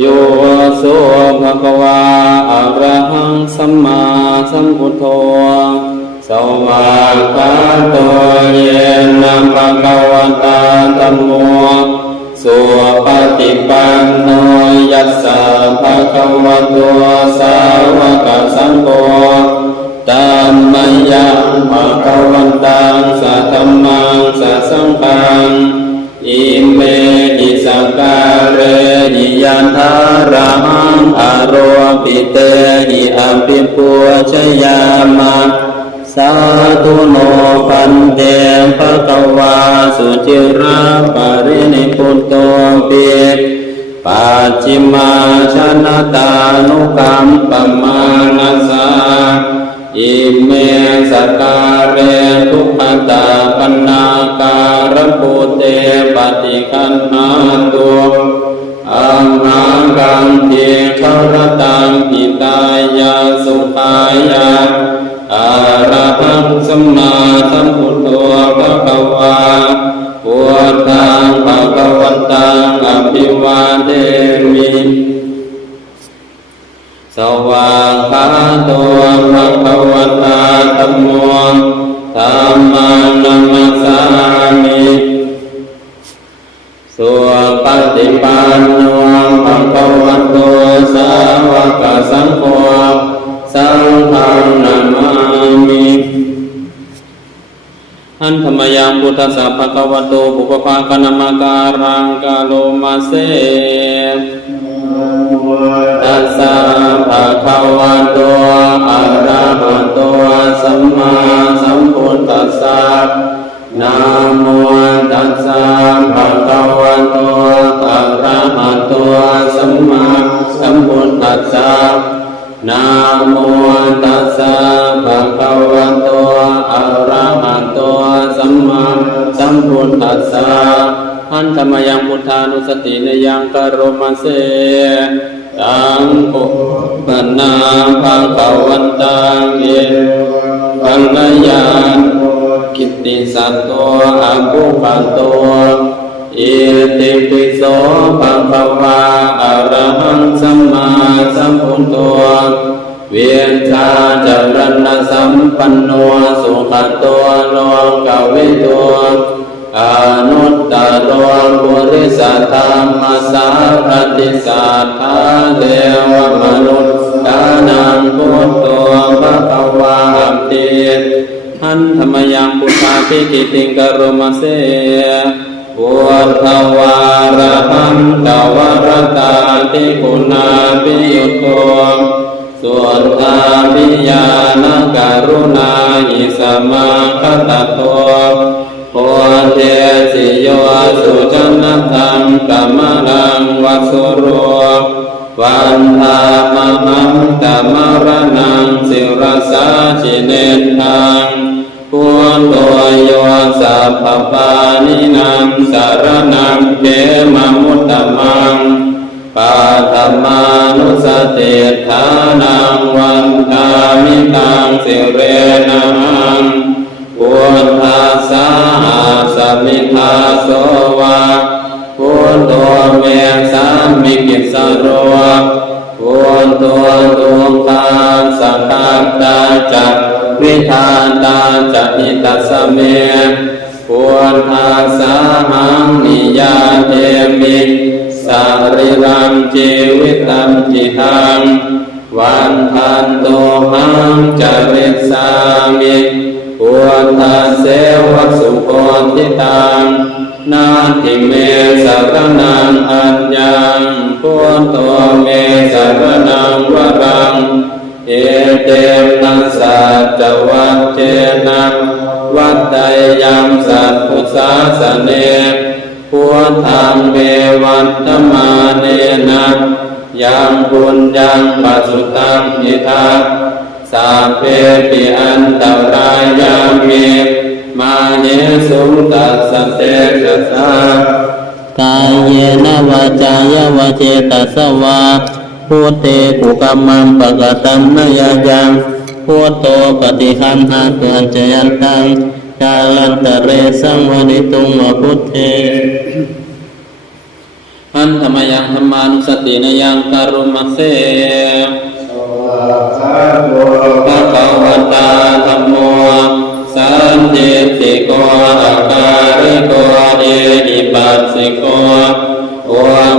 โยโสภะคะวาอะระหังสัมมาสัมพุทโธสวากขาโตเยนะภะคะวะตาธัมโมสุปฏิปันโนยัสสะภะคะวะโตสาวกสังโฆธัมมังยังภะคะวันตังสัทธัมมังสัสสังฆังอิเมหิสังการเรหิยันทารังอโรปิเตหิอัมปิปุชยามะสาธุโนปันเตภะคะวาสุจิราปรินิพุตโตปิปัจฉิมาชนะตานุกัมปมานัสสะอิเมสการเรทุกขตาปันนาการปุเตปฏิคันหาตุอังนากังเทขรตังหิตายาสุขายาอะระหังสัมมาสัมพุทโธภะคะวาพุทธังภะคะวันตังอภิวาเทมิสวากขาโตภะคะวะตาธัมโมธัมมังนัมมัสสามิสุปฏิปันโนภะคะวะโตสาวกสังโฆสังฆังนามามิอันธรรมยังพุทธัสสะภะคะวะโตปุพพะกะนามาการังกาโลมาเสตัสสะภะคะวะโตอะระหะโตสัมมาสัมพุทธัสสะนะโมตัสสะภะคะวะโตอะระหะโตสัมมาสัมพุทธัสสะนะโมตัสสะภะคะวะโตอะระหะโตสัมมาสัมพุทธัสสะอันธรรมยังพุทธานุสติเนยังกโรมาเสตังปุปนาภะคะวันตังเอปัญญากิตติสัตโตอะภุคันโตเอติปิโสภะคะวาอะระหังสัมมาสัมพุทโธเวียนชาจรณะสัมปันโนสุขโตโลกวิโตอนุตตรปุริสธรรมสารติสัทธาเทวมนุษย์กานังพุทโธภะคะวะติท่านธรรมยังพุทธาภิกิติงกโรมาเสพุทธวาระหังตวรตาติคุณาภิยุตโตสุตตาภิญาณกรุณาหิสมาคตโตโพเทสิโยสุจนะทังกัมมังวัสุโรวันธามหังกัมรนังสิรสาชิเนทังพุทโธโยสัพพปานินังสารนังเขมมุตตมังปัตมานุสติฐานังวันทามิตังสิเรนังพุทธัสสะสมิทาโสวะพุทโธเมสามิกิสโรพุทโธตุคาสังฆตาจักวิธาตาจัอิตัสสเมพุทธัสสะหังนิยาเทมิสาริรังชีวิตังจิตังวันทันโตหังจริสามิพุทธเสวะสุโคทิตังนาทิเมสรนังอัญญังพุทโธเมสรนังวรังเอเตนะสัจวัจเจนะวัตไตยัมสัพพุสาสเนพุทธังเมวัตตมาเนนะยังปุญญังปัสสุตังอิทัสสัพเพปิอันตรายามิมาเนสุตัสสะเตชะสากายเยนะวาจายวาเจตัสสวาพุทเตกุกัมมังปะกตัมนยายังพุทโตปฏิคันหาตุอัญจยันตังกาลันตะเรสังวนิตุงวพุทเท อ นธรรมยังธรรมานุสตินยังกรุมเสภะคะวะตาธัมโมสันติติโกอาการิโกเอหิปัสสิโกโอ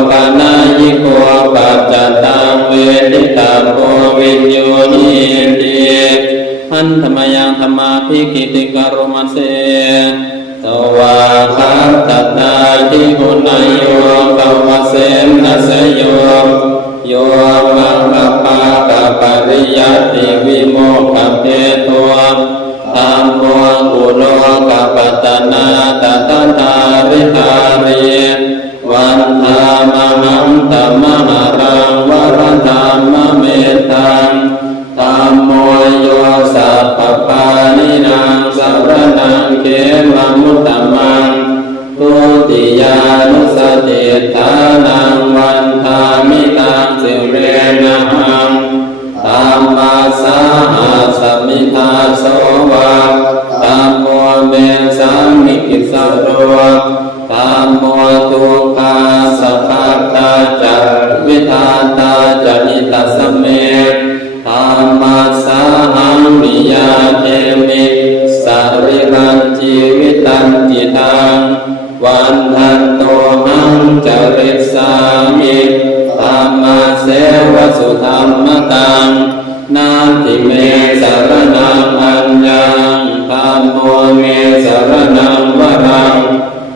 ปานายิโกปัจจตังเวทิตาโกวิญโยนิติอันธรรมยังธรรมาภิกิติกรุมเสสวาคัตตตาทิหุนายโยกวเสนัสโยโยมังคปะกะปริยัติวิโมกขเปโตธัมโมกุโลกะปัตตนาตตตาริหาริวันธามหังธัมมหารังวรธัมมเมตังธัมโมโยสัพพปานินางสัพพนังเขมมุตตมังทุติยานุสติฐานังวันธามิตังสิเรนะหังธัมมาสาหัสมิทาโสวะธัมโมเมสามิกิสโรธัมโมทุกขาสัพพตาจักวิทาตาจหิตัสเมธัมมาสาหังมิยาเทมิสาริรันจีวิตันจิตังวันทันโตหังจริสามิธัมมาเสวสุธัมมตังนาทิเมสารนังอัญญังธัมโมเมสารนังวรัง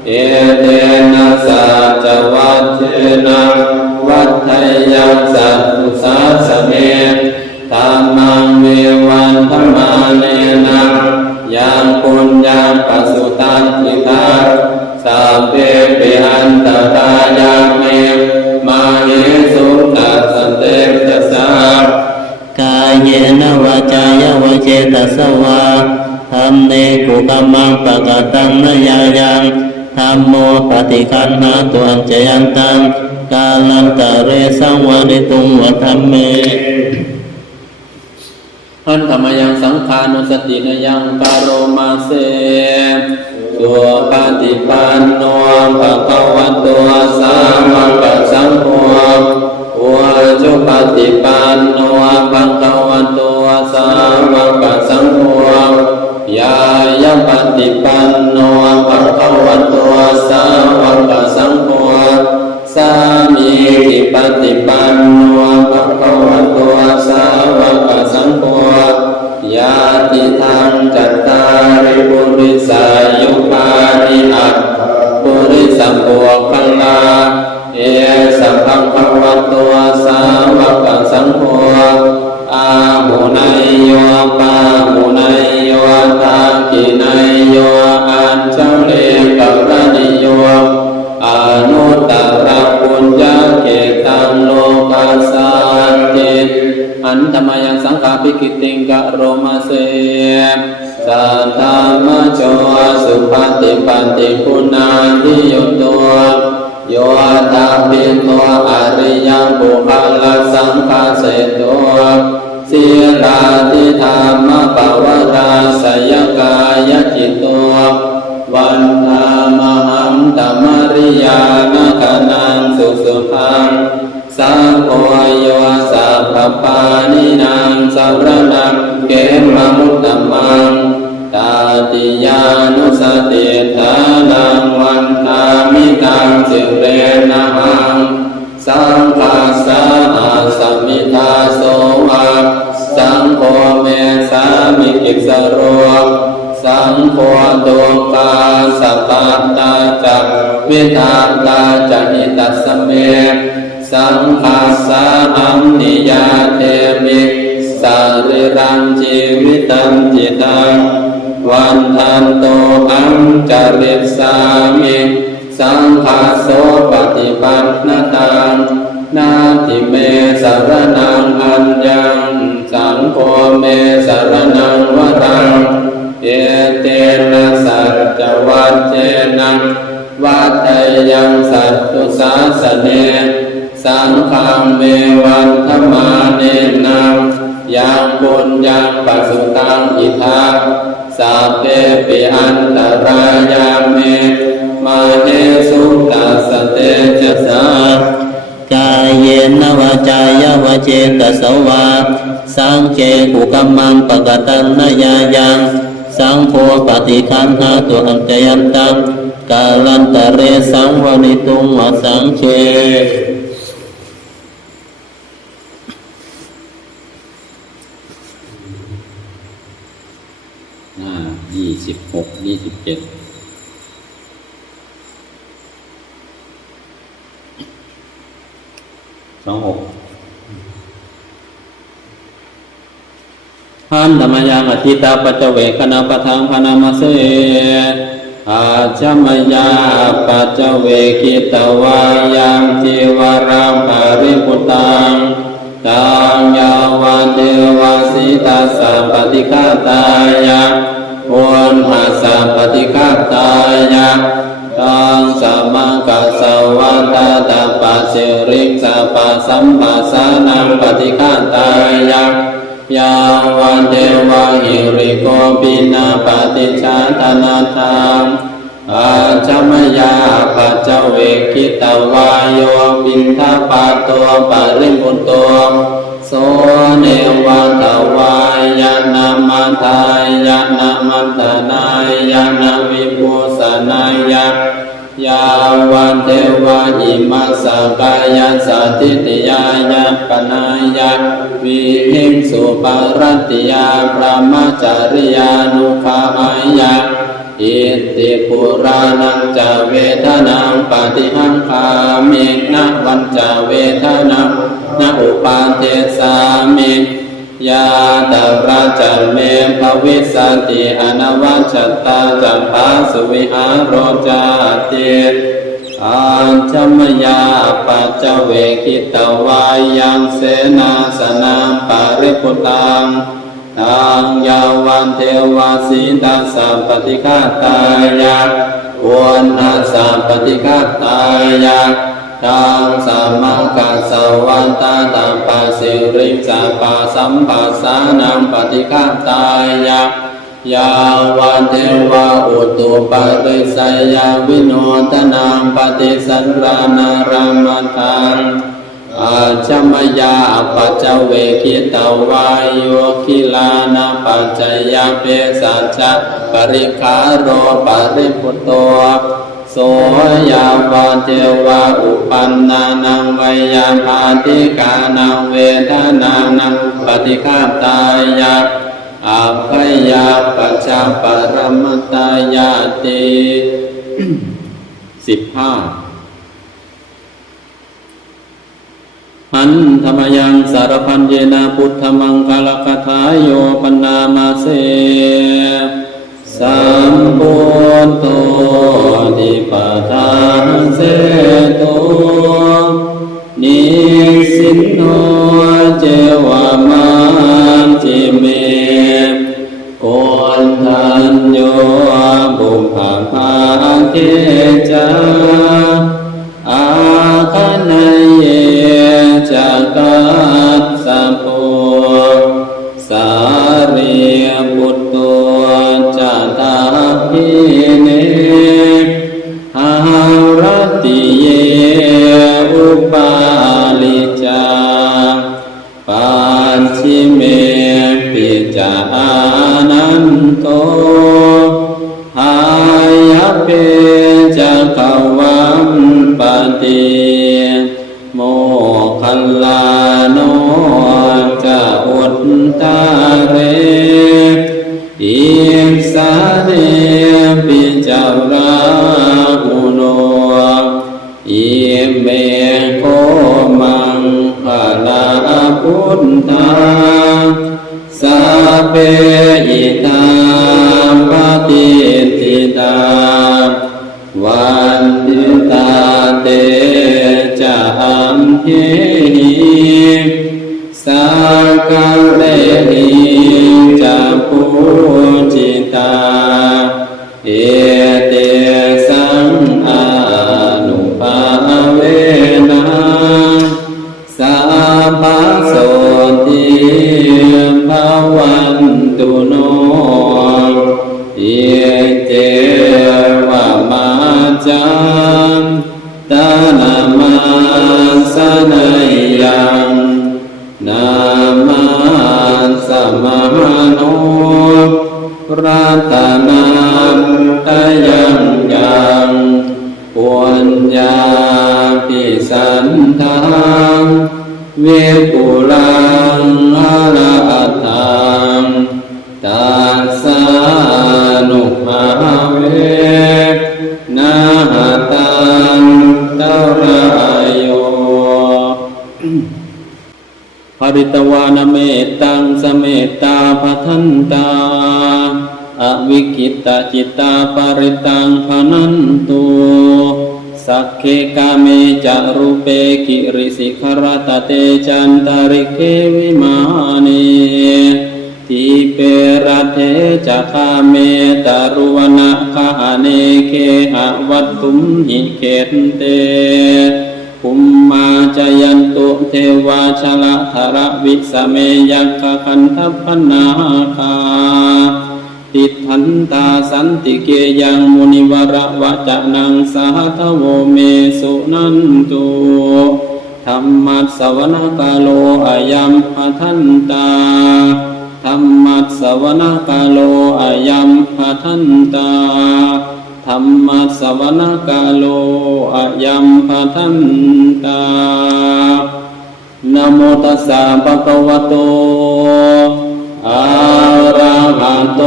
เอเตนะสัจวัชเชนะวัฏฏยังสัตตุสาสเมธัมมังเววันธรรมาเนนะยังปุญญาปัสสุตันติตาสัพเพปิหันตตายาเมมาเหสุตัสสเตจัสสากายเยนะวาจายวเจตสวาธัมเนกุกัมมังปะกตังนยายังธัมโมปฏิคันหาตุอัญจยันตังกาลันตะเรสังวานิตุงวะธัมเมอันธรรมยังสังขานุสตินยังกโรมาเสสุปฏิปันโนภะคะวะโตสาวกสังโฆอุจุปฏิปันโนภะคะวะโตสาวกสังโฆยายะปฏิปันโนภะคะวะโตสาวกสังโฆสามีจิปฏิปันโนภะคะวะโตสาวกสังโฆญาติทังจัตตาริปุริสายุปานิอัตปุริสัมโภคลาเอสัพพะคะวะโตสาวกสังโฆอาหุนายโยปาหุนายโยทากินายโยอัญชเลกัลนิโยอนุตตรปุญญเกตังโลกัสสันติอันธรรมยังสังฆาภิกิติงกะโรมาเสสัทธามโชสุปฏิปันติคุณาทิโยโตโยตาปิโตอริยังบุคลสังฆาเสโตสีลาทิธรรมปวาราสยกายจิตโตวันธามหังธรรมริยานะกนังสุสุขังสัพโพโยสัพพปานินางสัพพนังเกมมุตตมังตาติยานุสติฐานังวันธามิตังสิเรนะหังสังฆาสาสมิทาโสวะสังโฆเมสามิกิสโรสังโฆตุกาสัพพตาจักวิทาตาจหิตัสเมสังฆาสาหังนิยาเทมิสาริรังชีวิตังจิตังวันทันโตอังจริสามิสังฆาโสปฏิปันนตังนาทิเมสารนังอัญญังสังโฆเมสารนังวรังเอเตนะสัจวัชเชนะวัฏฏยังสัตตุสาสเนสังฆังเมวันธรรมาเนนะยังปุญญังปัสสุตังอิทัส สัพเพปิอันตรายาเมมาเนสุตัสสะเตจะสากายเยนวาจายวเจตสวาสังเจกุกัมมังปะกตันนยายังสังโฆปฏิคันหาตุอัญจยันตังกาลันตะเรสังวนิตุงวสังเช26 27พันธมยังอธิตาปัจเวคณปทังพนามาเสอาจมยาปัจเวกิตวายังจิวรังปาริปุตังตังยาวาเทวาสิตาสัมปติฆาตายะวนหาสัมปติฆาตายะตังสัมมากัสสวะตาตาปัสสิริงสัพพสัมปัสสานังปฏิฆาตายะยาวันเทวะหิริโกปินาปฏิชาตนาธรรมอาจมยาปัจเจเวกิตวายโยปินทปาตัวปาริมุตโตโสเนวัตวายานามัทายานามัตนายานาวิปุสนายายาวันเทวะอิมัสสกายาสัตติติยายาปนายาวิหิงสุปารัตติยาพระมจาริยานุภาหายาอิติปุรานังจเวทนังปฏิหังคามินะวันจเวทนังนะอุปาเทสามิยาตราจัลเมภวิสติอนวัชตาจัมภาสุวิหารโรจาติอัญชมยาปัจเจเวคิตวายังเสนาสนังปาริปุตังตังยาวันเทวาสิตาสัมปติฆาตายะวนนาสัมปติฆาตายะตังสัมมากัสสวันตาตัมปัสสิริงสัพพสัมปัสสานังปฏิฆาตายะยาวันเทวะอุตุปาริสัยยาวิโนทนังปฏิสันรานารัมตังอาจมยาปัจเจเวคิตวายโยคิลานาปัจจยเปสัจจปริคาโรปริปุตโตโสยาวาเทวะอุปันนานังไวยาปาติกานังเวทนานังปฏิฆาตายะอัพพยาปัจจปรมัตตายาติ15หันธรรมยังสารพันเยนะพุทธมังคลคทายโยปนามาเสสัมปุตโตติปทานเสโตนิสินโนเจวามันจิเมโกนทันโยบุพภาเกจาอาคันเยจักขัสสะโพสารีบุตโตจัตตาภิเนหารติเยอุปาลิจาปัจฉิเมปิจานันโตหายเปจักขวัมปติโมคัลลาโนจะอุตตาเรอิสาเนปิจาราหุโนอิเมโคมังคลาพุทธาสัพเพอิตาปฏิทิตาวันติตาเตจะอัมเหหิสักกะเลหิจะปูจิตาเอเตสังอานุภาเวนะสัพพโสติภวันตุโน อิเตวะมาจังตานามาสนัยยังนามาสมาโนรัตนาตยังยังปุญญาปิสันทังเวปุลังอะระหัตถังตัสสะนุภาเวนะหะตังตระโยภริตวานเมตตังสเมตตาภัทันตาอวิคิตาจิตตาปริตังพนันตุสักเคกาเมจารุเปกิริสิขรตเตจันตาริเควิมานีทิเประเทจะคาเมตารุวนะคาเนเคหะวัตตุมหิเกตเตภูมิมาจยันตุเทวาชละธระวิสเมยัคคะคันทัพพนาคาติทันตาสันติเกยังมุนิวระวะจะนังสหทโวเมสุนันตุธรรมัสสวนกาโลอายัมปทันตาธรรมัสสวนกาโลอายัมปทันตาธรรมัสสวนกาโลอายัมปทันตานะโมตัสสะภะคะวะโตอะระหะโต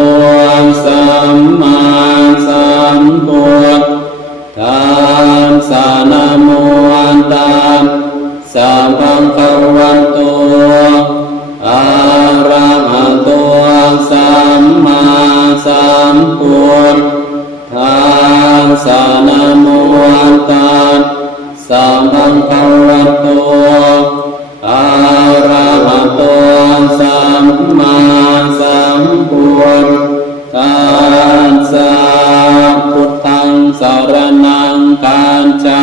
สัมมาสัมพุทธัสสะนะโมตัสสะภะคะวะโตอะระหะโตสัมมาสัมพุทธัสสะนะโมตัสสะภะคะวะโตอะระหะโตสัมมาสัมพุทธัสสะพุทธังสรณังคัจฉา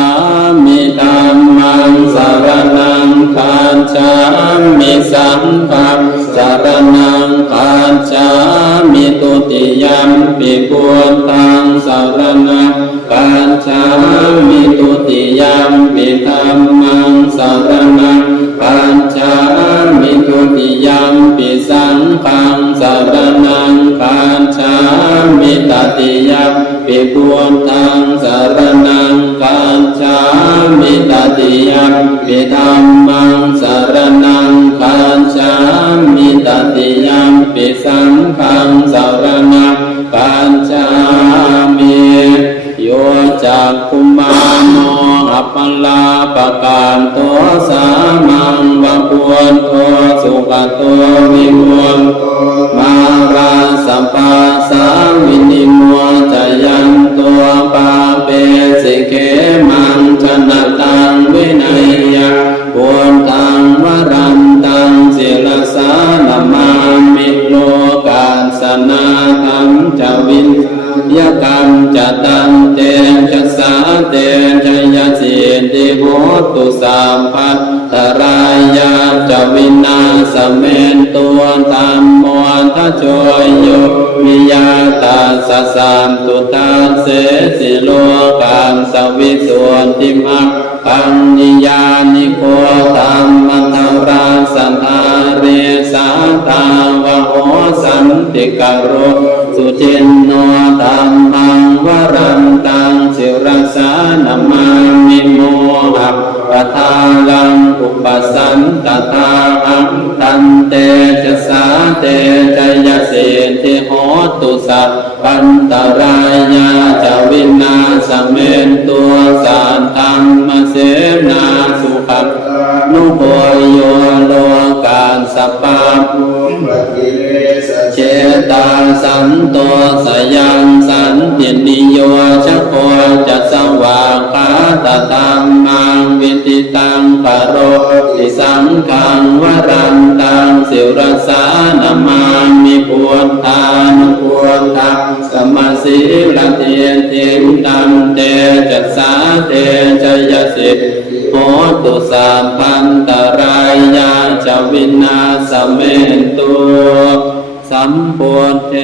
มิธัมมังสรณังคัจฉามิสังฆังสรณังคัจฉามิตุติยัมปิพุทธังสรณังคัจฉามิตุติยัมปิธัมมังสรณังคัจฉามิตุติยัมปิสังฆังสรณังคัจฉามิตติยัมปิพุทธังสรณังคัจฉามิตติยัมปิธัมมังสรณังคัจฉามิตติยัมปิสังฆังสรณังคัจฉามิโยจักขุมานโนอัปปลาปะการโตสามังวะพุทโธสุขโตวิมุตโตมาราสัมปัสสาวินิโมจยันตัวปาเปสิเกมังชนะตังวินัยยะพุทธังวรันตังศิลสานามามิโลกาสนาธัมจวินยกรรมจะตังเตจะสาเตจะยะสิติโหตุสัมภัตตรายาจะวินาสเมนตัวธรรมโมทัจโจโยวิยาตาสสันตุตาเสสิโลกังสวิสุทธิมัคคังนิยานิโคตัมมัทราสันทาเรสาตาวะโหสันติกโรสุจินโนธัมมังวรันตังสิรสานามามิโมหะปะทาลังอุปสันตถาหังตันเตชะสาเตชะยะเสติโหตุสัพพันตรายาจะวินาสเมนตัวสานธรรมเสนาสุขังนุโพโยโลกาสัพพะเจตาสันโตสยังสันตินิโยชะโคจะสวากขาตตัมมังวิติตังปโรติสังฆังวรันตังสิรสานามามิพุทธานุพุทธังสมาสิลเทเทตัมเตจัสสาเตจยสิโหตุสัพพันตรายาจะวินาสเมนตุสั สัมพุทเท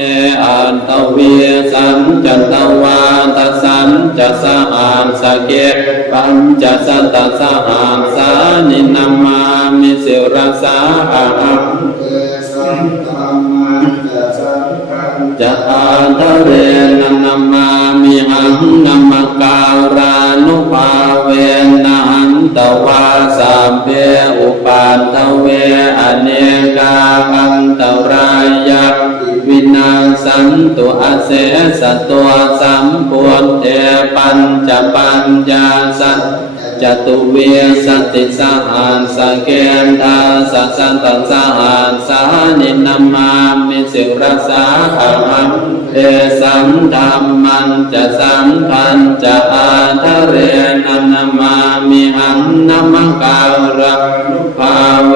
อันตเวียสัญจันตวาตสัญจะสหัสสเกปัญจสัตตสหัสสานินามามิสิรสาหังจะอาทะเรนะนามามิหังนามการานุภาเวนะหันตวาสัมเพอุปันตเวอเนกาอันตรายะวินาสันตุอาเสสตัวสัมพุทเทปัญญาสัจจตุเวสติสหัสสเกณฑาสัสสันตสหัสสานินามามิสิรสาหังเทสัมธัมมันจะสังขันจะอาทะเรนะนามามิหังนามการะภาเว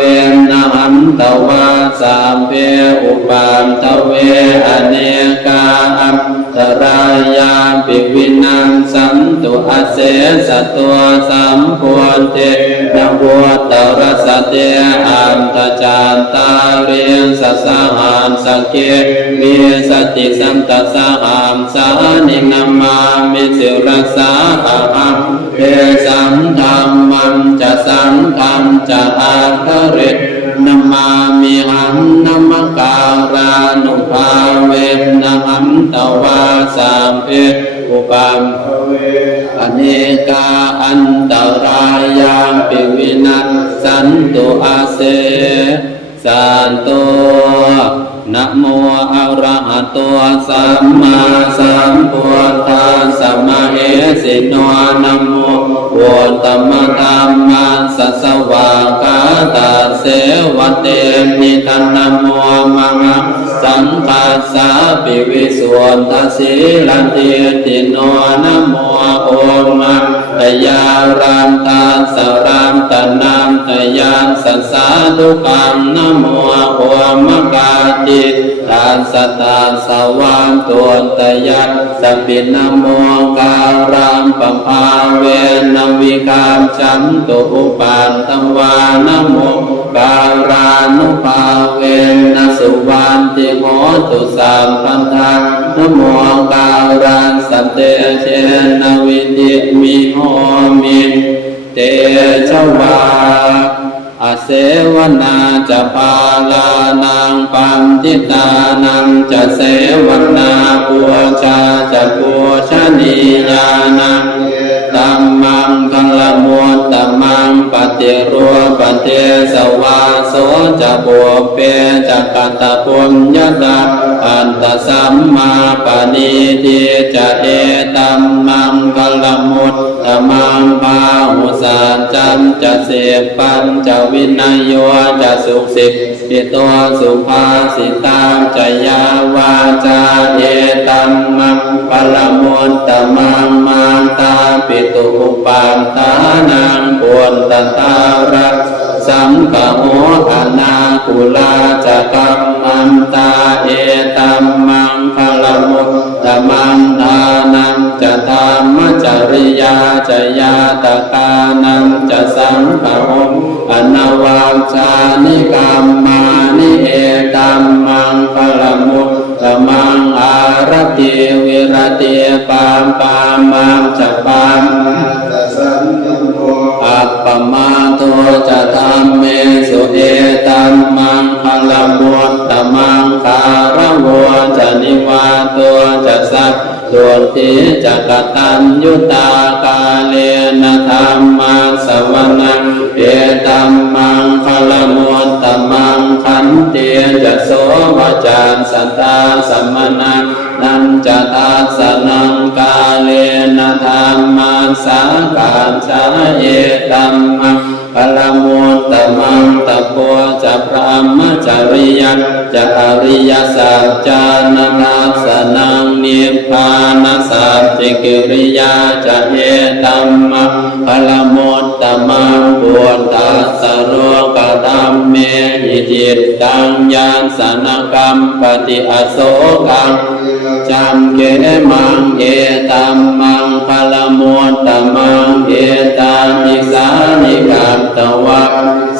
นะหันตวาสัมเพอุปันตเวอเนกาอันตรายาปิวินังสันตุอาเสสตัวสัมพุทเทนะโวตรัสเตอันตจานตาเรียนสัสหัสสเกวิสติสัมตสหัสสานินามามิสิรสาหังเทสัมธัมมันจะสังฆัมจะอาทะเรนะมามิหังนามการานุภาเวนะหันตวาสัมเพอุปัมอเนกาอันตรายาปิวินัสสันตุอาเสสันโตนะโมอะระหะโตสัมมาสัมพุทธัสสะมะเหสิโนนะโมพุทธมธัมมัสสะสวากาตาเสวะเตมิทันนะโมมังสังคัสสะปิวิสุทธัสสิลันติติโนนะโมโอมะตยารันตัสสะรันตนัมตยัสสะสาธุกังนะโมโอมะกาติตัสสะตัสสะวันตุตยัสสะปินะโมการัมปภาเวนะวิกามฉันตุอุปันตวานะโมการานุภาเวนะสุวันติโหตุสัมปันธานะโมการังสัตเตเชนะวิติมิโหมิเตชวาอาเสวนาจะปาลานังปันติตานังจะเสวนาปูชาจะปูชนียานังตัมมังคัลละมุตตมังปฏิรูปเทสวาโสจะบุพเพจะกัตตะปุญญาตาอันตสัมมาปณิทิจะเอตัมมังคัลละมุตตมังภาหุสัจจันจะเสปัญจะวินัยโยจะสุขสิทธิตัวสุภาสิตาจะยาวาจาเอตัมมังคัลละมุตตมังมาตาปิตุอุปันตานังปุณตตารักสังฆโหอนาคุลาจะกัมมันตาเอตัมมังคัลละมุตตมังทานังจะธรรมจริยาจะยาตกานังจะสังฆโหอนวังชานิกรรมานิเอตัมมังคัลละมุตตมังอารติวิรติปามปามังจะปามอัปปมาโตจะธรรมเมสุเอตัมมังคัลละมุตตมังคารโวจะนิวาโตจะสัพตุติจะกตัญยุตากาเลนะธัมมาสวนังเอตัมมังคัลละมุตตมังขันติจะโสวจานสัตตาสัมมนังนันจะทัสสนังกาเลนะธัมมาสาการชาเอตัมมังคัลละมุตตมังตะโพจะพระมจริยันจะอริยสัจจานังลักษณังนิพพานสัจจิกิริยาจะเอตัมมังคัลละมุตตมังพุทธัสสะโรกตัมเมหิจิตตังยานสนกรรมปฏิอโศกังจัมเกมังเอตัมมังคัลละมุตตมังเอตานิสานิกัตตวะ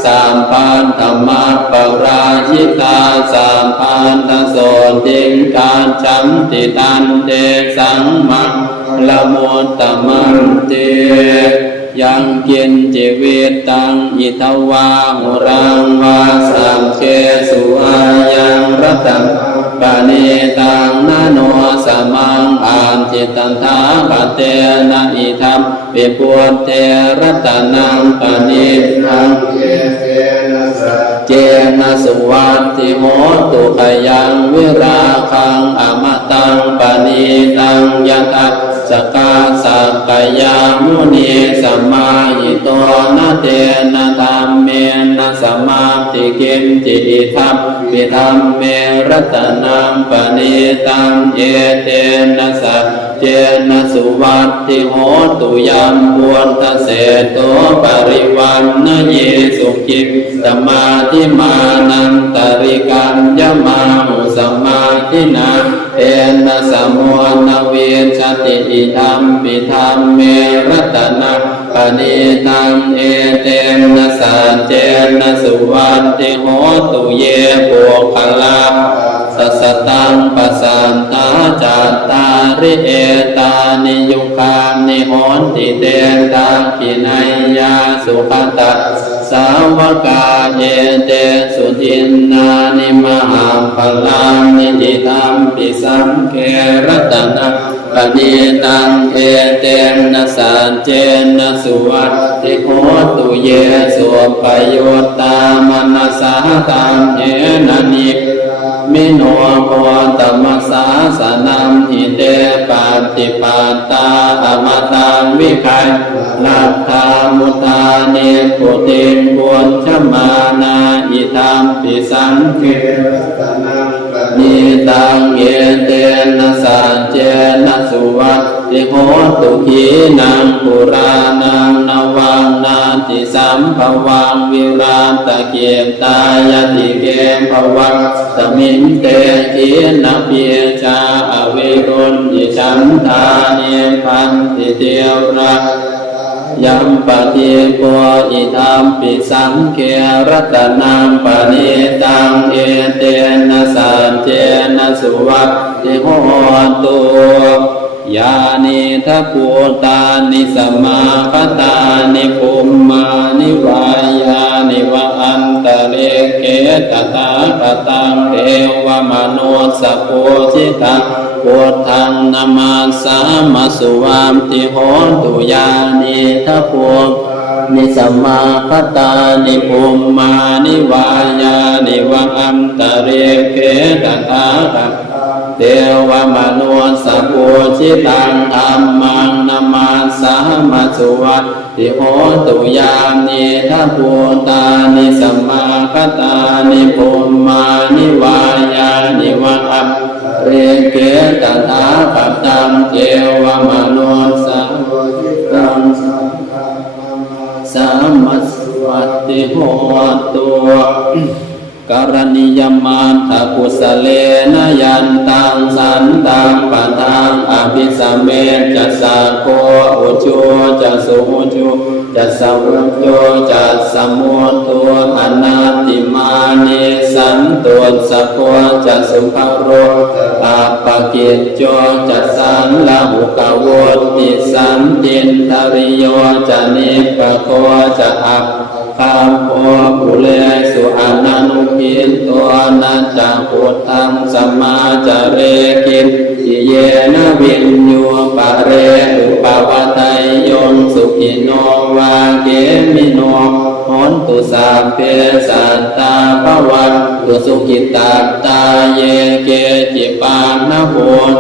สัมปา นธรรมะปราชิตาสัมพันธโสติงการฉันติตันเตสังมังละมุตตมันเตยังกินจิวิตตังอิทวาหุรังวาสังเคสุอายังรัตังปะเนตังนาโนสมังอันจิตันทาปะเตนะอิทัมปิปุตเตรัตนังปะเนตังเจนะสุวัตติโหตุขยังวิราคังอมตังปะเนตังยะทัสสกาสักกายามุนีสัมมาหิโตนะเตนะธัมเมนะสัมมาทิกิมจิทัมปิธัมเมรัตนังปะเนตังเยเตนะสัจเจนะสุวัตติโหตุยัมพุทธเสโตปริวันนะเยสุขิสมาธิมานันตริกัญญมาหุสมาธินาเอนะสมุนเวชติอิธัมปิธัมเมรัตนังปะเนตังเอเตนะสัจเจนะสุวัตติโหตุเยปุคลาสัสตังปัสสันตาจัตตาริเอตานิยุคานิโหนติเตตังกินัยยาสุขตาสาวกาเยเตสุทินนานิมหาภลังนิจิตัมปิสัมเครัตนะปะเนตังเอเตนะสัจเจนะสุวัตติโหตุเยสุปโยตามนัสสะตังเยนะนิมิโนโพตมัสสาสนัมหิเตปาติปาตาอมตังวิคัยลัทธามุทาเนปุติมบุญชมานาอิธัมปิสังเครัตนังปะเนตังเยเตนะสัจเจนะสุวัตติโหตุขีนังปุรานังนวังนาติสัมภวังวิราตะเกมตายติเกมภวังสมิงเตขีนะเปียชาอเวรุณยิฉันทาเนพันติเทวรายัมปะทิปัวอิธัมปิสังเครัตนังปะเนตังเอเตนะสัจเจนะสุวัตติโหตุยานิทัพพุตานิสัมมาคตานิภูมมานิวายานิวะอันตะเรเกตตาคตังเทวมนุสสะโพชิตังพุทธังนามาสามาสุวามติโหตุยานิทัพพุนิสัมมาคตานิภูมมานิวายานิวะอันตะเรเกตตาคเทวมนุสสะโพชิตังธัมมังนามาสามาสุวัตติโหตุยานิทัพพุตานิสัมมาคตานิภูมมานิวายานิวะอัปเรเกตถาคตังเทวมนุสสะโพชิตังสามาสุวัตติโหตุการณิยมาทากุสเลนะยันตังสันตังปะทังอภิสเมจัสสะโคอุจุจัสสุอุจุจัสสะอุจุจัสสะมุตตุอนาติมานิสันตุสะโคจัสสุภโรอาปะกิจโจจัสสังละหุกโวติสันตินทริโยจะนิปะโคจะอัปคำโอปุเลสุอนันุกินตัวนัจจพุทธังสัมมาจาเรกินทิเยนะวิญโยปะเรอุปวะไตยงสุขิโนวาเกมิโนโหนตุสาเพสัตตาภวันตุสุขิตาตาเยเกจิปานะโห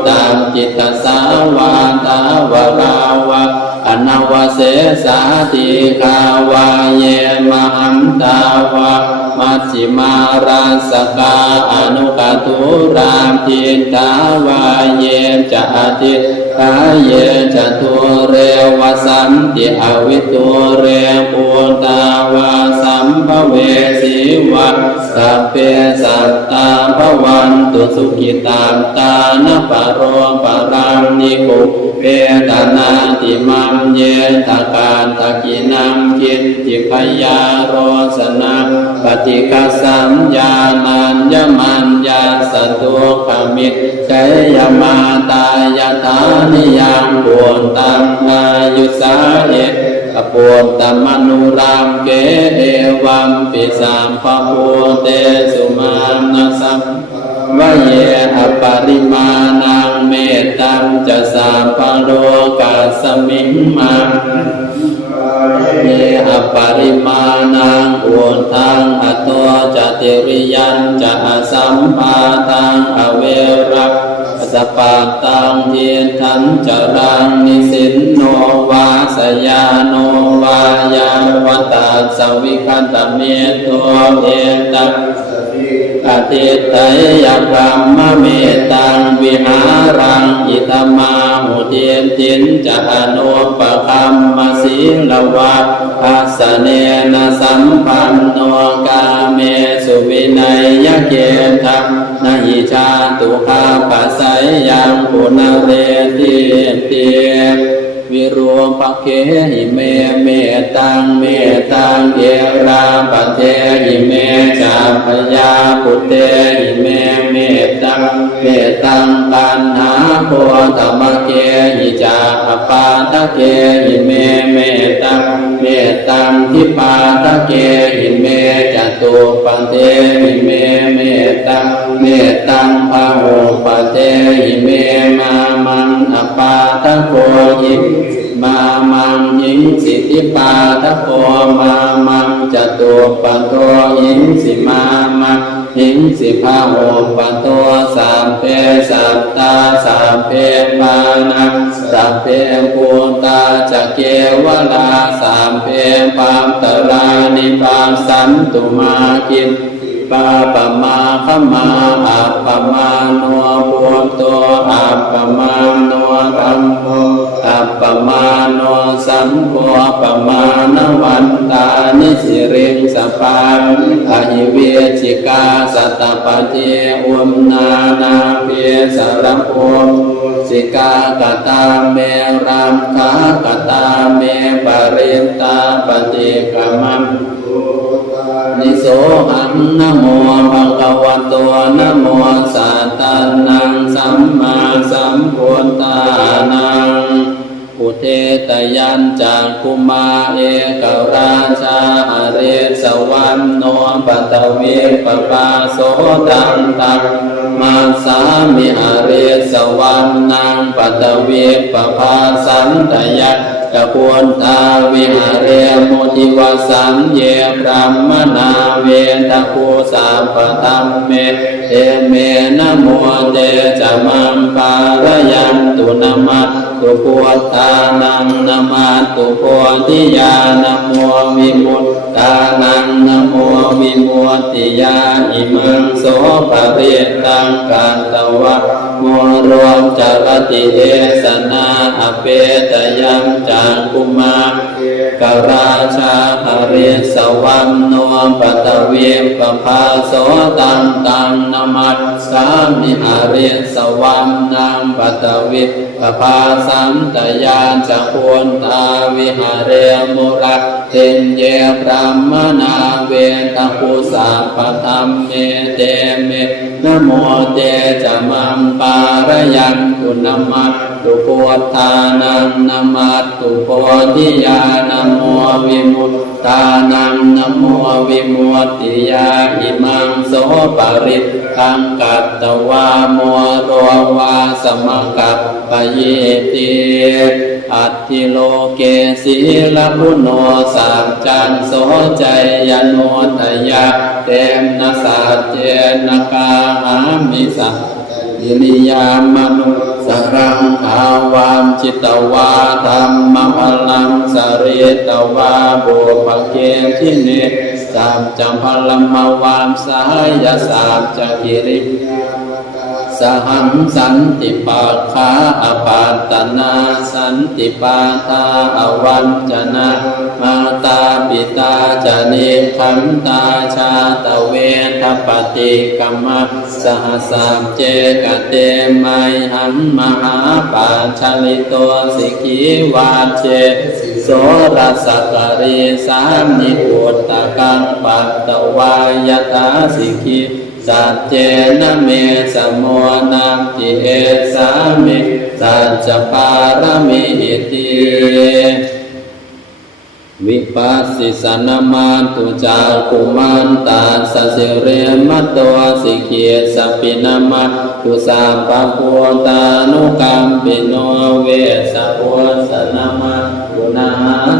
ตังจิตตสาวาตาวราวะอนาวเสสาติคาวาเยมหันตาวะมัชฌิมาราสกาอนุกตุรามทิตาวาเยจะอธิกาเยจะทุเรวสันติอวิทุเรปุตตาวาสัม ภเวสีวะสัพเพสัตตาภวันตุสุขิตาตานะปะโรปะรังนิคุเปตนาติมังเยตการตะกินังคินติพยาโรสนะปฏิกัสสัมญาณัญญมัญญาสัตตุขมิตใจยมาตายตานิยังปุณตังอายุสาเอปุณตมนุรามเกเอวัมปิสัมภพุเตสุมานัสสัมวะเยอปริมาณังเมตตังจะสัพพโลกัสสมิงมังเยอปริมาณังอุทังอโตจติริยัญจะสัมปาตังอเวรักสปาตังเทียนทันจรังนิสินโนวาสยาโนวายาวัตตาสวิคันตเมโตเอตังอธิตยพรหมเมตังวิหารังอิตมาหุเทียนตินจะอนุปคัมมสีลวะภัสสเนนะสัมปันโนกาเมสุวินัยยะเกทังนะหิชาตุคาปัสสยังปุณเรติเตวิรูปะเกหิเมเมตังเมตังเอราปะเทหิเมจาพยาปุเตหิเมเมตังเมตังปัญหาโพธรรมเกหิจาปาตะเกหิเมเมตังเมตังทิปาตะเกหิเมจตุปันเทหิเมเมตังเมตังพะโหปะเทหิเมมามังอปาตะโกหิมามังหิงสิทิปาทะโพมามังจตุปันโตหิงสิมามังหิงสิพาโหปันโตสามเพสัตตาสามเพปานังสามเพภูตาจะเกวลาสามเพปามตรานิพาสันตุมาคินปาปมาขมาอัปปมาโนภูโตอัปปมาโนธัมโมอัปปมาโนสังโฆปมาณวันตานิสิริงสปังอหิเวชิกาสัตตปะเทอุมนานาเพียสารโพสิกากตาเมรัมขากตาเมปริตตาปฏิกรรมังนิโสหังนะโมภะคะวะโตนะโมสัตตานังสัมมาสัมพุทธานังอุเทตยัญจากคุมาเอกราชาหเรสวรรณโนปัตวิปปาโสตังตังมาสามิหเรสวรรณังปัตวิปปาสันตยักะพุนทาวิหารเรมุทิวสังเยพรหมนาเวทะภูสาปตัมเมเอเมนะโมเตจะมังปารยังตุนะมัตตุพุทธานังนะมัตตุโพธิญาณโมวิมุตตานังนะโมวิมุตติญาอิมังโสปะเรตังกันตวะโมรวมจารติเทศนาอเปตยังจากกุมารกราชาหเรสวรรณโนปัตเวปภาโสตังตังนมัสสามิหเรสวรรณังปัตเวปภาสัมตยานจักขุนตาวิหารเรมุรักเตนเยพรหมนาเวทะภูสาปธัมเมเตเมนะโมเตจะมังปารยังตุนะมัตตุพุทธานังนะมัตตุโพธิญาณโมวิมุตตานังนะโมวิมุตติญาอิมังโสปริตตังกัตตวาโมโรวาสมกัปปะเยติอัตถิโลเกศีลพุโนสัจจันโสใจยโนทยะเตมนะสัจเจนะกาหามิสัยินิยามนุสรังขาวามจิตวาธรรมพลังสริตวาบุปเกทิเนสามจัมพลัมมวามสายสามจักิริส สหังสันติปัฏฐาอปัตตนาสันติปาทาอวัญจนะมาตาปิตาจเนขันตาชาตเวทปฏิกัมมะสหสามเจกเตมัยหัมมหาปัญชลิโตสิกีวาเจโสรัสกริสามิปุตตะกังปัตตวายตาสิกีสัจเจนะเมสมโมนัมติเอสามิสัจจปารมิติวิปัสสิสนมาตุจากุมันตาสสิเรมัตโตสิเกียสปินามาตุสามปะพุตานุกัมปิโนเวสะโพสนามาตุนา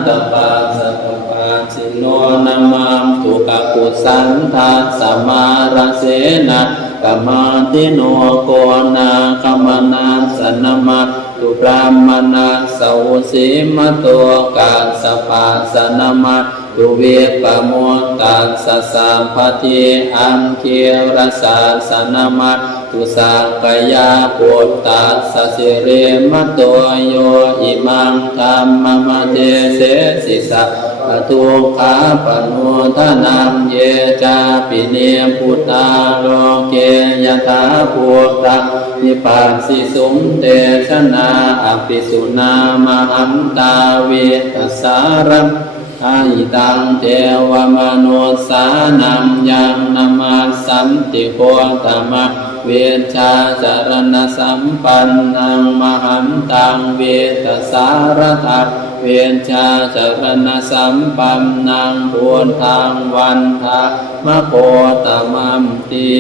ตปัสสะปัสสิโนนามาตุกะกุสันทัสสมาราเสนะกมมาติโนโกนาคมนาสนามาตุพรามนาสาวสีมตัวกาสปัสสนามาตุเวปโมตัสสะสัมปทิอังเคียรสาสนามาตุสักกายาปุตตัสสะสิเรมตัวโยอิมังธัมมมะเทเสสิสะปทุขาปนุทนังเยจาปิเนพุทธาโลเกยถาพุทธนิปัสสิสุมเตชนาอภิสุนามหัมตาเวตัสสารังอาหิตังเทวมนุสานังยังนามาสัมติโกตมะเวชาจารณสัมปันนังมหัมตังเวตัสสารทัเวชาจารณสัมปันนังพุทธังวันทามะโพตมัมติ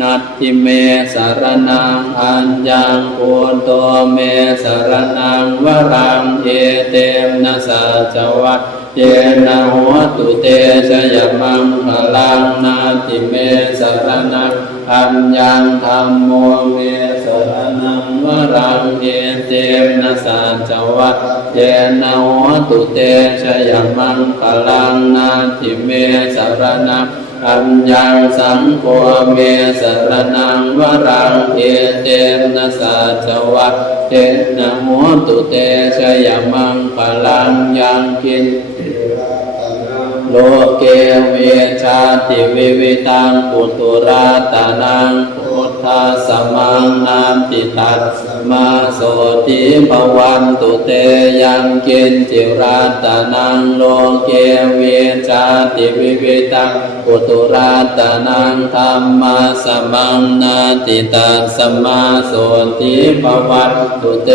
นัตถิเมสารนังอัญญังปุตโตเมสารนังวรังเอเตมนะสัจวัตเยนะโหตุเตชยมังคลังนาติเมสารนังอัญญังธัมโมเมสารนังวรังเอเตมนะสัจวัตเยนะโหตุเตชยมังคลังนาติเมสารนังอัญญังสังโฆเมสรนังวรังเอเตนะสัจวัตเตนะโหตุเตชยมังคลังยังกินโลเกเวชาติวิวิตังปุตุราตานังพุทธาสมังนามติตัสมาโสติภวันตุเตยังกินจิราตานังโลเกเวชาติวิวิตังปุตุราตานังธรรมาสมังนาติตัสมาโสติภวันตุเต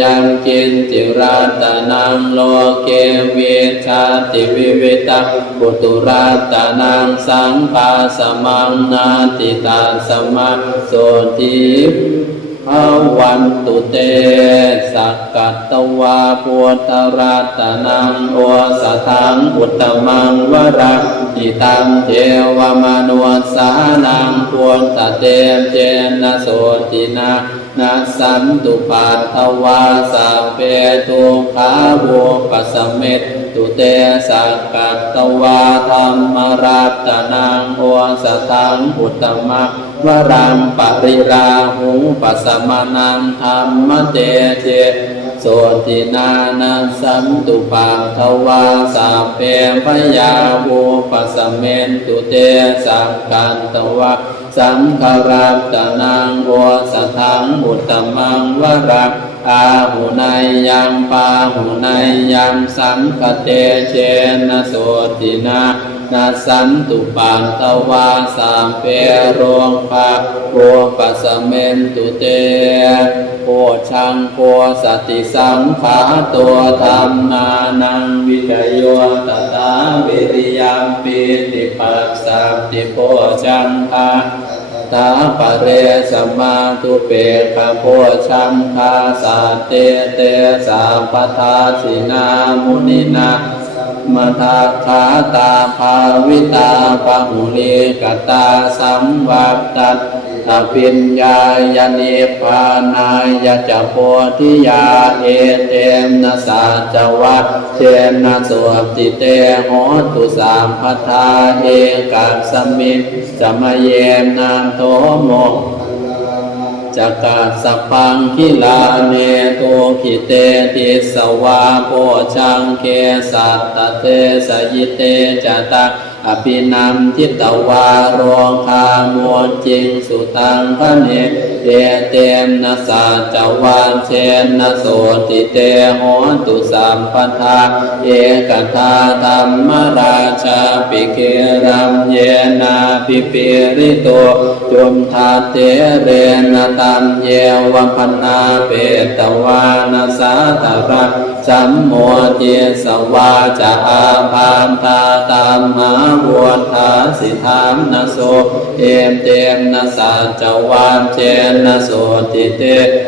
ยังกินจิราตานังโลเกเวชาติวิวิตังปุตุราตานังสังฆาสมังนาติตาสมังโสติภวันตุเตสักกัตตวาพุทธรัตนังโอสถังอุตตมังวรังอิตังเทวมนุสานังพุทธเตเจนะโสตินานัสสันตุปัตถวาสัพเพทุกขาวุปสัมเมตตุเตสักกัตตวาธัมมรัตนังโอสถังอุตตมังวรังปริราหุปัสสมนังธรรมเตเจโสตินานัสสันตุปัตถวาสัพเพพยาวุปสัมเมตตุเตสักกัตตวาสังฆรัตนังโอสถังอุตตมังวรังอาหุนายยังปาหุนายยังสังฆเตเชนะโสตินานัสสันตุปัตถวาสัพเพโรภะโวปัสสเมนตุเตโพชังโพสติสังขาตัวธรรมานังวิจโยตตาวิริยัมปิติปัสสัมติโพชังคาตาปะเรสมาตุเปกะโพชังคาสาเตเตสาปทาสินามุนินามัทาคาตาภาวิตาปะหุลิกตาสัมวัตตัตถปิญญายนิพพานายะจะโพธิยาเอเตมนะสัจวัตเชนะสวติเตโหตุสามพัทธาเอกัสสมิสมเยนะโตโม จักกัสสะพังคิลาเนโตขิเตติสวาโพชังเคสัตตเตสยิเตจตังอภินัมทิตวารองคามวลจิงสุตังพระเนเอเตมนะสาจวานเชนนะโสติเตโหตุสัมปทาเอกทาธรรมราชาปิเกรัมเยนาปิปิริโตจุมทาเตเรนะตัมเยวพันนาเปตวานาสาตระสัมโมทิสวาจาอาภามตาตามหาวัวทาสิธามนะโสเอมเตมนะสาจวานเจนนะโสติเต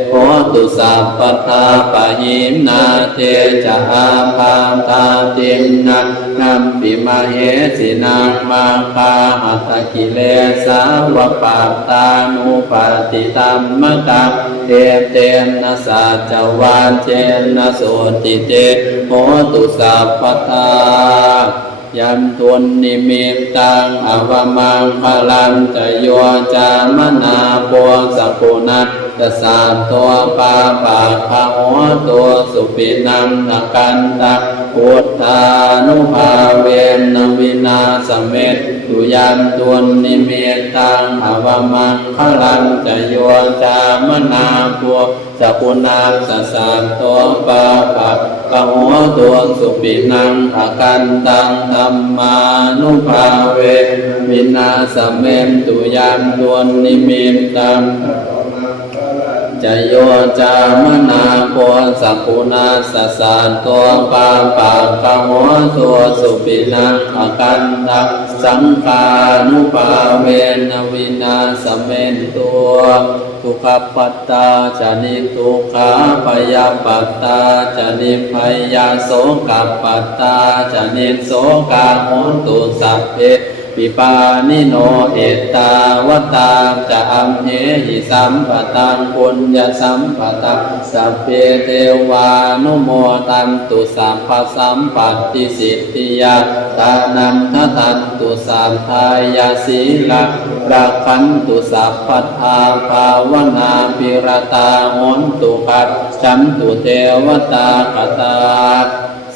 โหตุสัพพทาปะหิมนาเตจาอาภามตาติมนะนัมปิมาเหสินามาคาหัตถกิเลสาวะปาตานุปาติตัมมะตังเอมเตมนะสาจวานเจนนะโสติเตโหตุสัพพทายัมทุนนิมิตตังอวมังพลังจะโยจามนาโพสกุณัตสานตัวปาปาภาหัวตัวสุปินัมนกันตะพุทธานุภาเวนวินาสเมตตุยัมทุนนิมิตตังอวมังพลังจะโยจามนาโพสกุณัตสานตัวปาปาภาหัวตัวสุปินัมนกันตังธรรมานุภาเววินาสเมมตุยัมตุนนิมิตตังจะโยจามนาโพสกุณาสสานตัวปาปาคโหตัวสุปินังอกันตังสังฆานุภาเวนวินาสเมนตัวทุกขปัตตาจานิทุกขาพยาปัตตาจานิพยาโสกัปปัตตาจานิโสกาโหตุสัพเพปิปานิโนเอตาวตาจะอัมเหหิสัมปตังปุญญสัมปตังสัพเพเทวานุโมทันตุสัพพสัมปัตติสิทธิยาตานัมททันตุสัมทายาสีลักรักขันตุสัพพัทธาภาวนาปิรตาโหนตุปัจจัมตุเทวตาคตา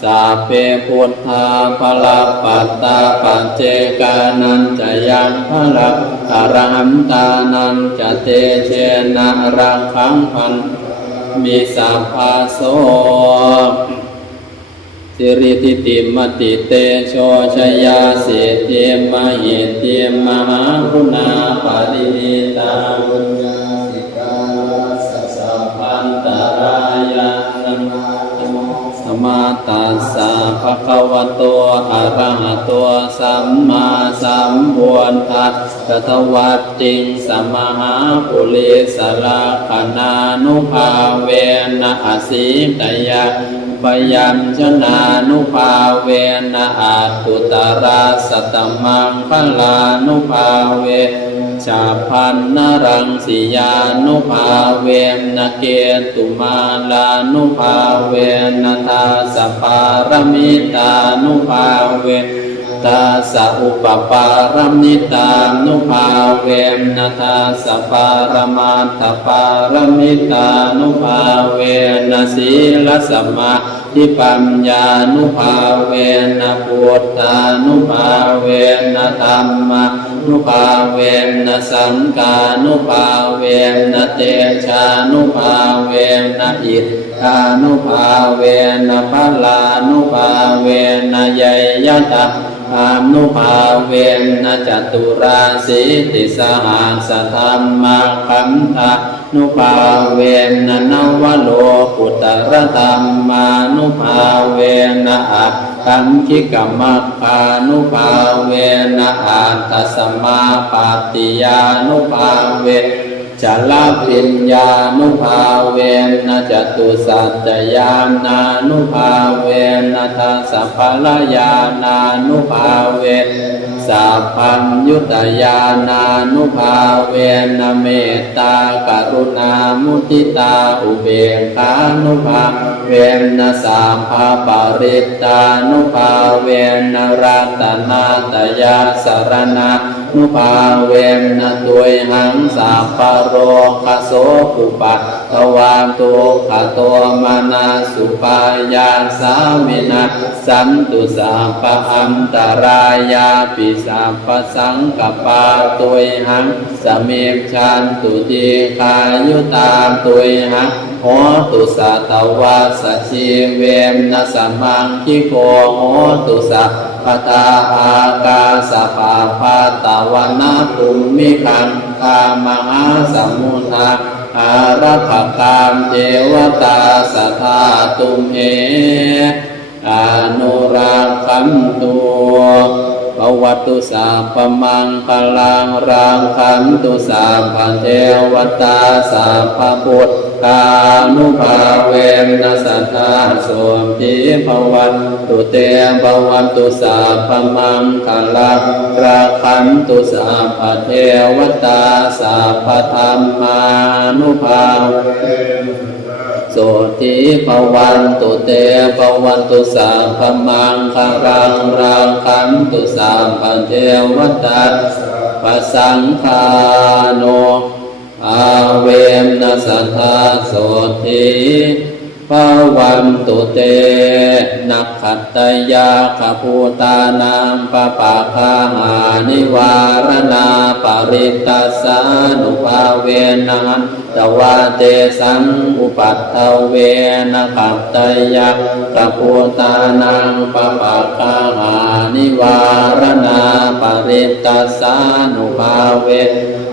สัพเพพุทธาภลปัตตาปัจเจกานันจะยังภลอรหันตานันจะเตเชนะรังขังพันมิสัพพาโสสิริติติมติเตโชชยาสิทธิมหิทธิมหาคุณาปารินิตาบุญญาสิกาสัสสะพันตรายานัมสมาตัสสะภะคะวะโตอะระหะโตสัมมาสัมพุทธัสสะตวัตติงสมหาปุริสละขณานุภาเวนะอสิตยาปยัญชนะนุภาเวนะอาตุตระสัตตมังพลานุภาเวชาพันนรังสิยานุภาเวนะเกตุมาลานุภาเวนะทาสปารมิตานุภาเวตาสะอุปปารมิตานุภาเวนะทาสปารมาทปารมิตานุภาเวนะศีลสัมมาทิปัญญานุภาเวนะพุทธานุภาเวนะธัมมานุภาเวนะสังฆานุภาเวนะเตชานุภาเวนะอิทธานุภาเวนะพลานุภาเวนะยัยยะตาอานุภาเวนะจตุราสีติสหัสธรรมขันธานุภาเวนะนวโลกุตรธรรมานุภาเวนะอัตถังคิกมัคคานุภาเวนะอัตตสัมมาปัตติยานุภาเวจลปิญญานุภาเวนะจตุสัจจญาณานุภาเวนะทัสสะพลญาณานุภาเวสัพพัญญุตญาณานุภาเวนะเมตตากรุณามุทิตาอุเบกขานุภาเวนะสัมภาปริตตานุภาเวนะรัตนาตยาสรณา นุภาเวนะตุยหังสัพพโรคโสปุปัตตวาตุขโตมานาสุปายาสามินาสันตุสัพพอันตรายาปิสัพพสังกปาตุยหังสมิจฉันตุติขายุตาตุยหังโหตุสัตวาสชีเวมนะสัมมังคิโกโหตุสัพพตาอากาสภาพาตวนาภูมิคันคามหาสมุทาอารักขกามเทวตาสัทธาตุมเหอนุรักขันตุภวัตุสัพพมังคลังรังขันตุสัพพเทวตาสัพพพุทธานุภาเวนะสัทธาโสมภิภวันตุเตภวันตุสัพพมังคลังรังขันตุสัพพเทวตาสัพพธรรมานุภาโสติภวันตุเตภวันตุสัพพมังคลังรังขันตุสัพพเทวตาปสังฆาโนอาเวมนะสัทธาโสติภวันตุเตนักขัตตยาขภูตานังปะปะคาหานิวารณาปริตตัสสานุภาเวนะตวะเตสังอุปัฏฐเวนะขัตตยาขภูตานังปะปะคาหานิวารณาปริตตัสสานุภาเว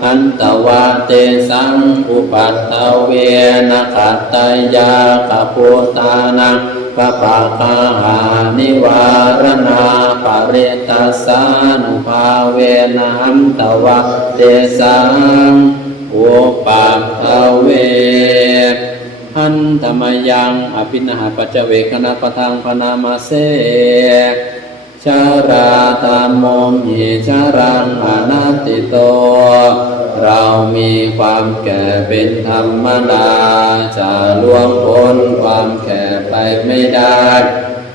อันตวะเตสังอุปัฏฐเวนะขัตตยาขภูตานังปะปะคาหานิวารณาปริตตัสสานุภาเวนะอันตวะเตสังอุปัฏฐเวหันธรรมยังอภินหปัจเจเวคณะปะทังพนามาเสชาราธรรมโมหิชารังอนัตติโตเรามีความแก่เป็นธรรมดาจะล่วงพ้นความแก่ไปไม่ได้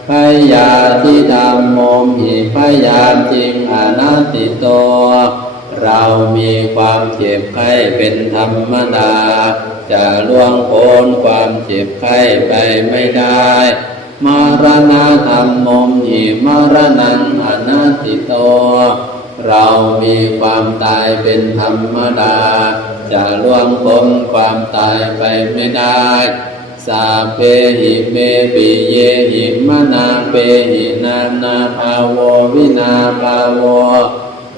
พยาธิธรรมโมหิพยาธิอนัตติโตเรามีความเจ็บไข้เป็นธรรมดาจะล่วงพ้นความเจ็บไข้ไปไม่ได้มรณะธรรมโมหิมรณังอนัตติโตเรามีความตายเป็นธรรมดาจะล่วงพ้นความตายไปไม่ได้สาเพหิเมปิเยหิมนาเปหินานาภาโววินาภาโว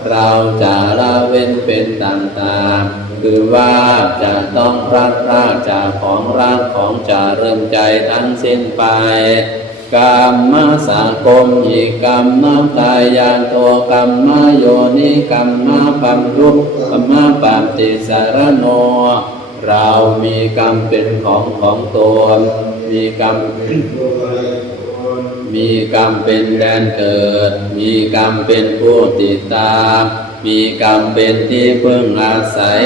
เราจะละเว้นเป็นต่างๆคือว่าจะต้องพลัดพรากจากของรักของจารึงใจทั้งสิ้นไปกรรมสังคมหิกรรมกายาโตกรรมโยนิกรรมปัมรุกรรมปัมติสารโนเรามีกรรมเป็นของตนมีกรรมเป็นแดนเกิดมีกรรมเป็นผู้ติดตามมีกรรมเป็นที่พึ่งอาศัย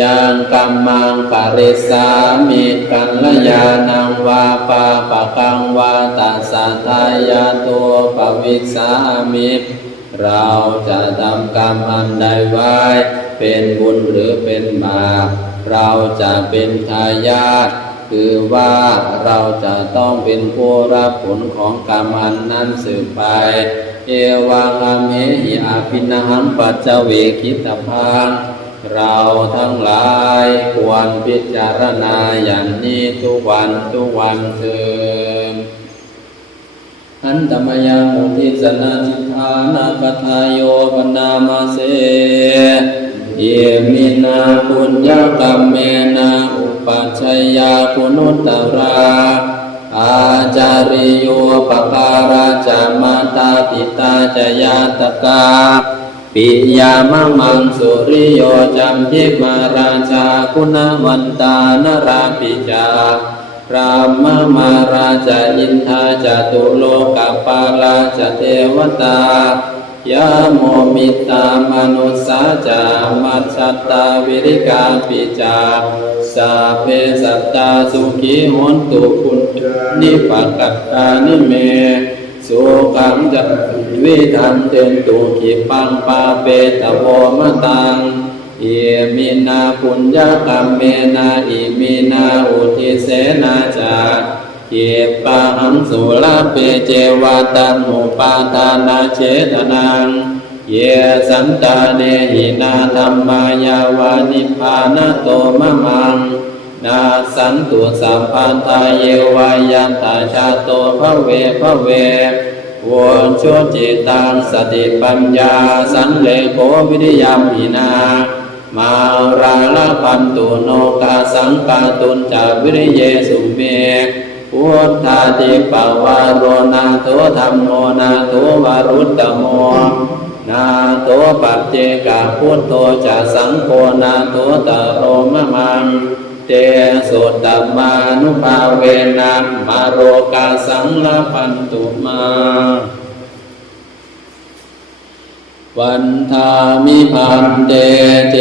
ยังกัมมังปริสามิกัลยาณังวาปาปะกังวาตัสสะทายาโตปวิสามิเราจะทำกรรมอันใดไว้เป็นบุญหรือเป็นบาปเราจะเป็นทายาทคือว่าเราจะต้องเป็นผู้รับผลของกรรมอันนั้นสืบไปเอวังอเมหิอาภินหังปัจเจเวคิตพังเราทั้งหลายควรพิจารณาอย่างนี้ทุกวันเถิดอันตมยังมุทิสนาทิฏฐานาคทายโยปนามาเสเยมินาปุญญกรรมเมนะอุปัชฌยาคุณุตตราอาจาริโยปการาจามาตาปิตาจยาตกาปิยามะมังสุริโยจัมยิมาราชาคุณวันตานราปิจาพรามมาราชาอินทาจตุโลกปาราชเทวตายาโมมิตามนุสาจามัชฌัตตาวิริกาปิจาสาเพสัตตาสุขีโหนตุคุณนิปักกัตตานิเม สุขังจะวิทันเตนตุขิปังปาเปตโวมตังเอมินาปุญญกรรมเมนาอิมินาอุทิเสนาจาเยปะหังสุลาเปเจวาตันมุปาทานาเจตนังเยสันตาเนหินาธัมมายาวานิพพานโตมะมังนาสันตุสัพพันธาเยวายันตาชาโตภเวภเววนโชจิตังสติปัญญาสันเลโกวิริยมหินามาราลพันตุโนกาสังกาตุนจาวิริเยสุเมพุทธาติปวารโรนาโตธัมโมนาโตวารุตตโมนาโตปัจเจกะพุทโธจะสังโฆนาโตตโรมะมังเตสุตตมานุภาเวนะมาโรกาสังลพันตุมาวันทามิพันเตเจ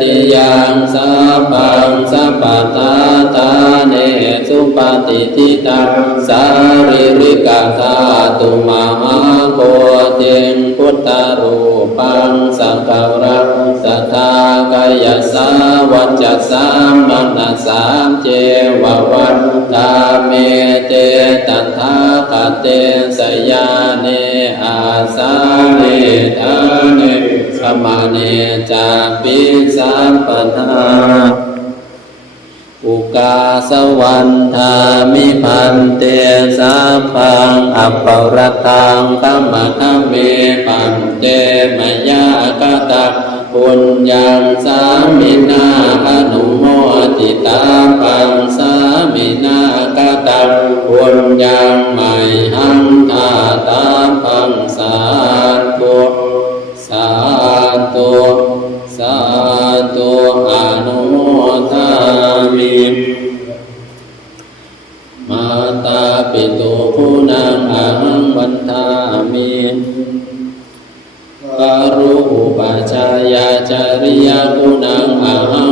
ติยังสัพพังสัพพตาตาเนสุปฏิทิตังสาริริกธาตุมหาโกเจงพุทธรูปังสังฆรังสัทธากายสาวัจจสามมนัสสามเจววัฏตาเมเตตัทธาคเตสยาเนอาสาเนทาเนสมาเนจาปิสัมปทาอุกาสวันธามิพันเตสัพพังอัปปรตังกัมมะคะเมปันเตมยากตังปุญญังสามินาอนุโมทิตาปังสามินากตังปุญญังไมหังทาตาปังสาธุสาธุสาธุอนุโมทามิมาตาปิตุผู้นางอาหังวันทามิกรุปชายาจาริยาผู้นางอาหั